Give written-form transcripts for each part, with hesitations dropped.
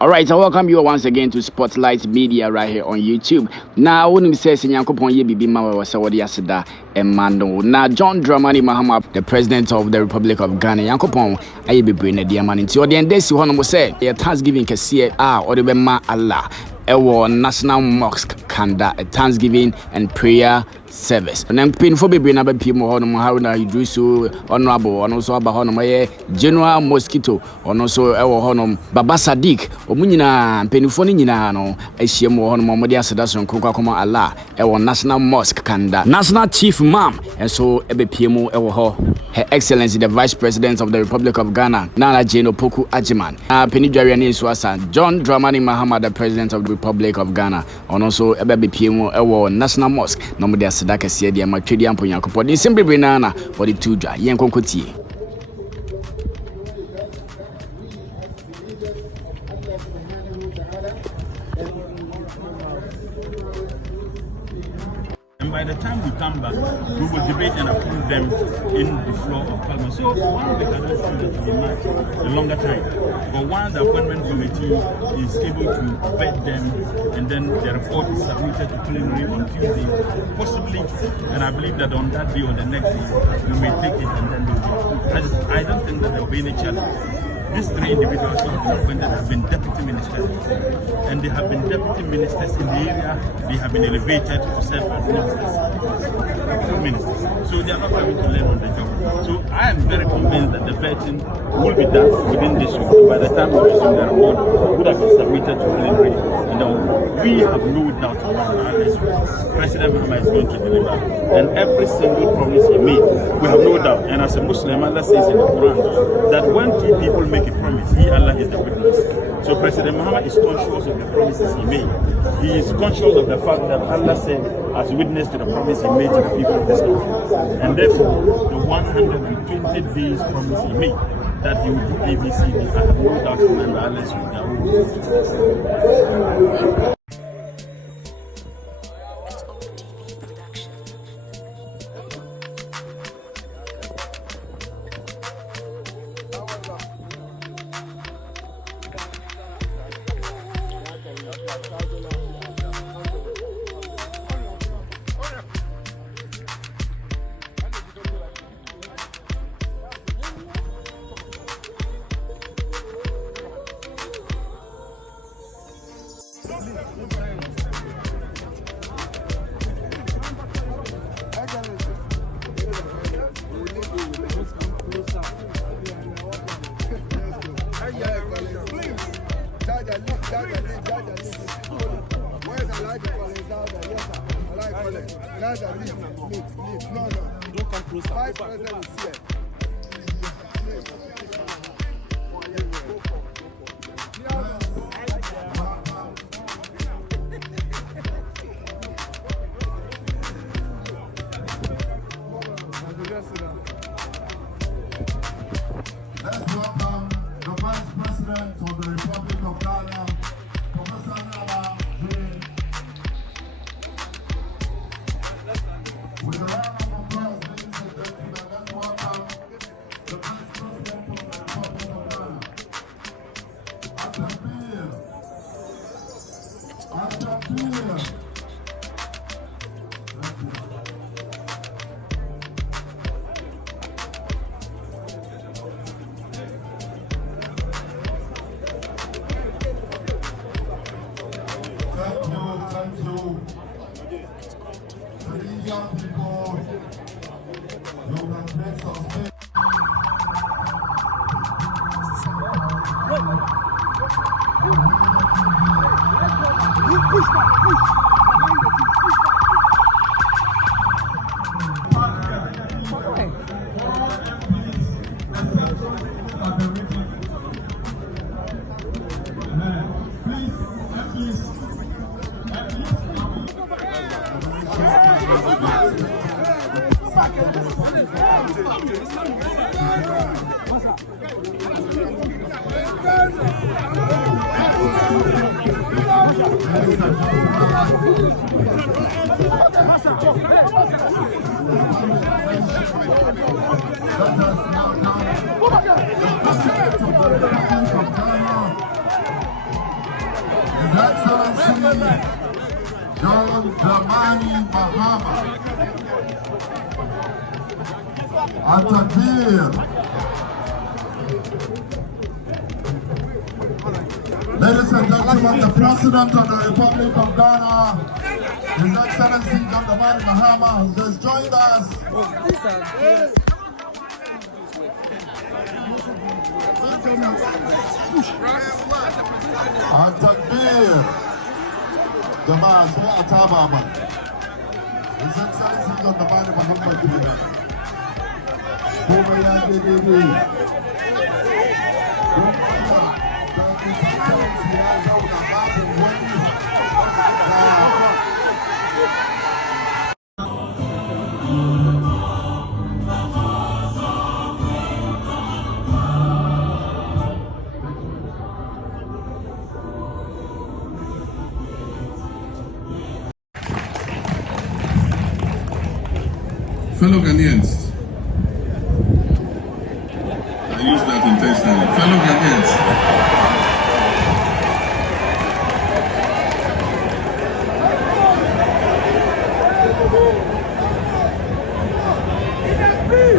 All right, I welcome you once again to Spotlight Media right here on YouTube. Now, when we say Sinyankopon ye bibi ma wa sawadi asida emando. Now, John Dramani Mahama, the president of the Republic of Ghana, Yankopon aye bibi na dia man nti odi endesi hono mo say ye Thanksgiving kese odi be ma Allah. Ewo National Mosque Kanda, a Thanksgiving and prayer service. And then painful baby na be pimo hono mo Haruna Idrisu honorable and also aba hono mo General Mosquito and also ewo hono Baba Sadiq omunyina painful ni nyina no ehie mo hono mo de aseda so nkokwa koma Allah ewo National Mosque Kanda. National Chief Imam and so ebe pimo ewo ho Her Excellency the Vice President of the Republic of Ghana Nana Jane Opoku Ajiman. Penidwaria ni Swasa John Dramani Mahama, the President of the Republic of Ghana, and also ebe pmo ewo National Mosque no mo de aseda kese de ma twedi ampo Yankopon de sembebre na for the two dwa yen konkotie. And by the time we come back, we will debate and approve them in the floor of Parliament. So one we cannot see that we might a longer time. But once the appointment committee is able to vet them and then the report is submitted to plenary on Tuesday, possibly, and I believe that on that day or the next day, we may take it and then I don't think that there will be any challenge. These three individuals who have been appointed have been deputy ministers, and they have been deputy ministers in the area. They have been elevated to serve as ministers. So they are not having to learn on the job. So I am very convinced that the vetting will be done within this week. By the time we receive the report, it would have been submitted to plenary. We have no doubt about this. President Mahama is going to deliver, and every single promise he made, we have no doubt. And as a Muslim, Allah says in the Quran that when two people make a promise, He, Allah, is the witness. So President Mahama is conscious of the promises he made. He is conscious of the fact that Allah said, as witness to the promise he made to the people of this country. And therefore, the 120 days promise he made, that he would do ABCD, I have no doubt and Allah will. No, don't come closer. Vice President is here. Let's welcome the Vice President of the Republic of Ghana, Professor Nana Jane. With a round of applause, ladies and gentlemen, let's welcome the Vice President of the Republic of Ghana. Thank you. To these young people, you can take some space. Excellency John Dramani Mahama. Atakir. Ladies and gentlemen, the President of the Republic of Ghana, His Excellency John Dramani Mahama, has just joined us. Atakir. Jamaa, say Atabama. His Excellency John Dramani Mahama. Fellow Ghanaians, I use that intentionally. Fellow Ghanaians,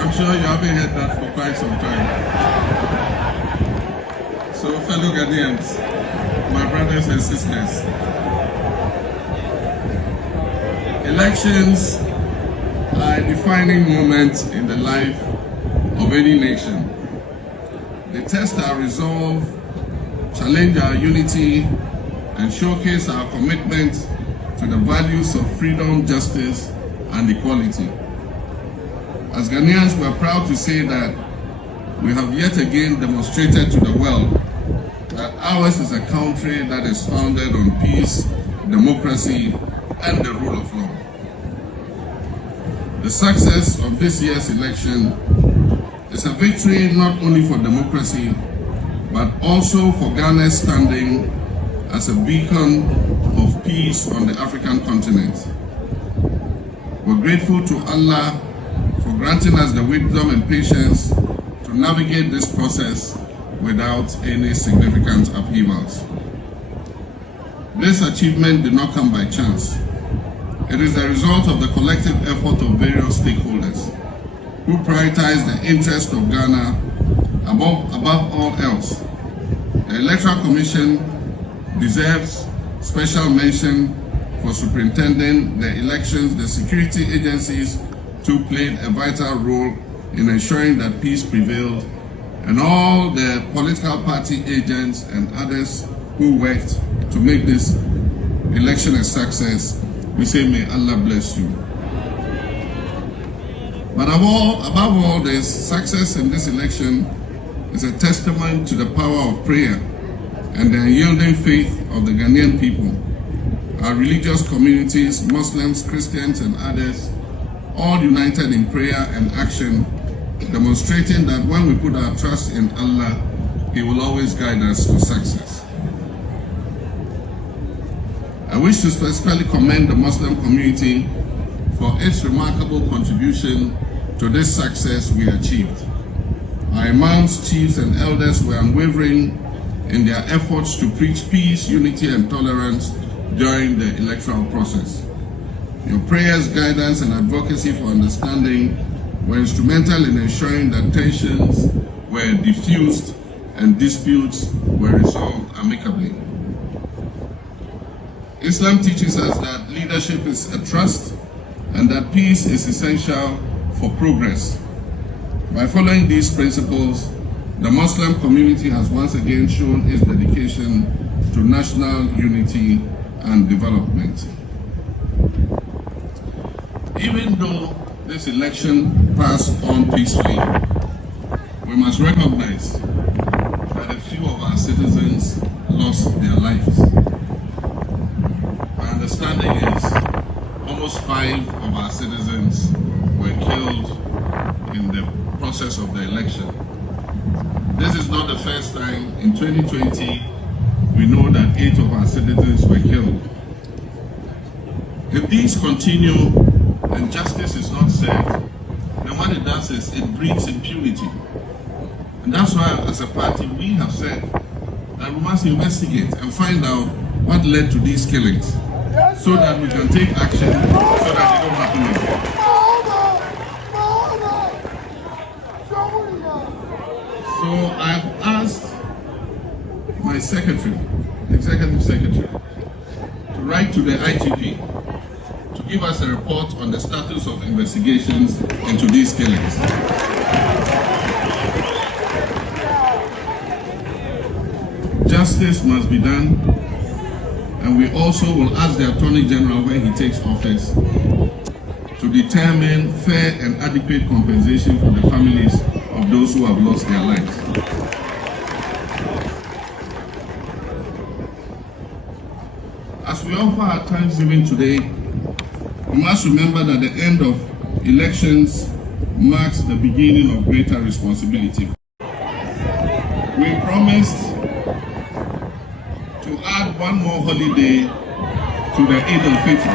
I'm sure you haven't heard that for quite some time. So, fellow Ghanaians, my brothers and sisters, elections are a defining moment in the life of any nation. They test our resolve, challenge our unity, and showcase our commitment to the values of freedom, justice, and equality. As Ghanaians, we are proud to say that we have yet again demonstrated to the world that ours is a country that is founded on peace, democracy, and the rule of law. The success of this year's election is a victory not only for democracy, but also for Ghana's standing as a beacon of peace on the African continent. We're grateful to Allah for granting us the wisdom and patience to navigate this process without any significant upheavals. This achievement did not come by chance. It is the result of the collective effort of various stakeholders who prioritize the interest of Ghana above all else. The Electoral Commission deserves special mention for superintending the elections. The security agencies too played a vital role in ensuring that peace prevailed, and all the political party agents and others who worked to make this election a success. We say, may Allah bless you. But above all this, success in this election is a testament to the power of prayer and the unyielding faith of the Ghanaian people. Our religious communities, Muslims, Christians, and others, all united in prayer and action, demonstrating that when we put our trust in Allah, He will always guide us to success. I wish to specifically commend the Muslim community for its remarkable contribution to this success we achieved. Our imams, chiefs, and elders were unwavering in their efforts to preach peace, unity, and tolerance during the electoral process. Your prayers, guidance, and advocacy for understanding were instrumental in ensuring that tensions were diffused and disputes were resolved amicably. Islam teaches us that leadership is a trust and that peace is essential for progress. By following these principles, the Muslim community has once again shown its dedication to national unity and development. Even though this election passed on peacefully, we must recognize that a few of our citizens lost their lives. My understanding is almost 5 of our citizens were killed in the process of the election. This is not the first time. In 2020, we know that 8 of our citizens were killed. If these continue and justice is not served, then what it does is it breeds impunity. And that's why, as a party, we have said that we must investigate and find out what led to these killings so that we can take action so that they don't happen again. So I've asked my secretary, executive secretary, to write to the IGP to give us a report on the status of investigations into these killings. Justice must be done, and we also will ask the Attorney General when he takes office to determine fair and adequate compensation for the families of those who have lost their lives. As we offer our Thanksgiving today, we must remember that the end of elections marks the beginning of greater responsibility. We promised to add one more holiday to the Eid al-Fitr.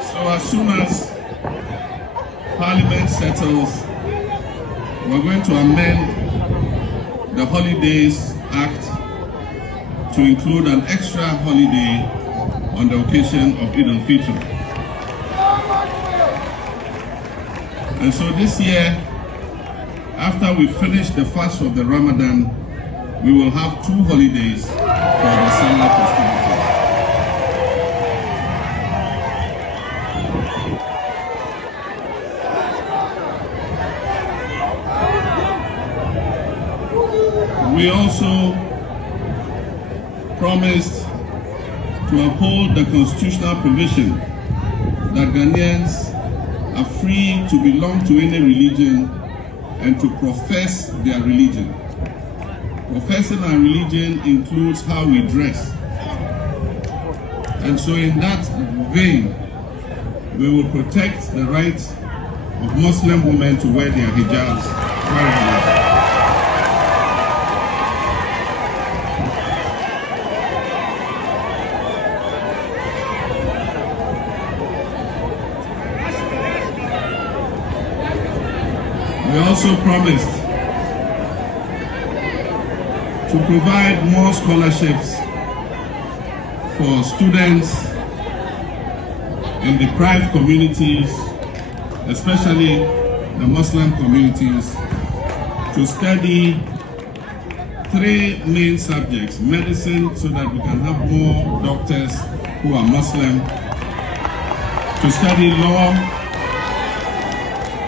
So as soon as Parliament settles, we're going to amend the Holidays Act to include an extra holiday on the occasion of Eid al-Fitr. And so this year, after we finish the fast of the Ramadan, we will have 2 holidays for the Salah festivities. We also promised to uphold the constitutional provision that Ghanaians are free to belong to any religion and to profess their religion. Professing our religion includes how we dress. And so in that vein, we will protect the right of Muslim women to wear their hijabs wherever. We also promised to provide more scholarships for students in deprived communities, especially the Muslim communities, to study 3 main subjects: medicine, so that we can have more doctors who are Muslim, to study law,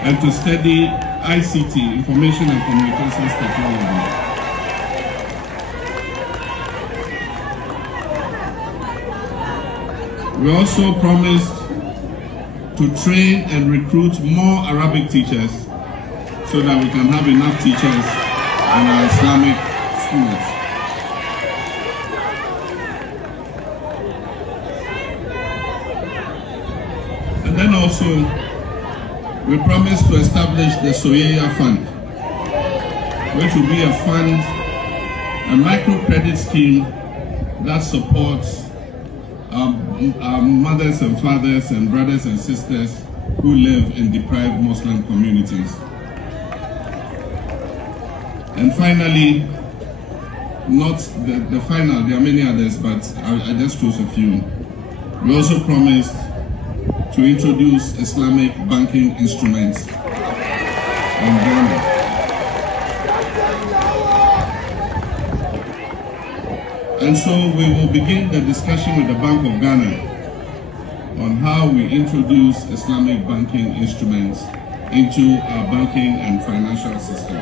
and to study ICT, Information and Communications Technology. We also promised to train and recruit more Arabic teachers so that we can have enough teachers in our Islamic schools. And then also, we promised to establish the Soyeya Fund, which will be a fund, a microcredit scheme that supports our mothers and fathers and brothers and sisters who live in deprived Muslim communities. And finally, not the final, there are many others, but I just chose a few. We also promised to introduce Islamic banking instruments in Ghana. And so we will begin the discussion with the Bank of Ghana on how we introduce Islamic banking instruments into our banking and financial system.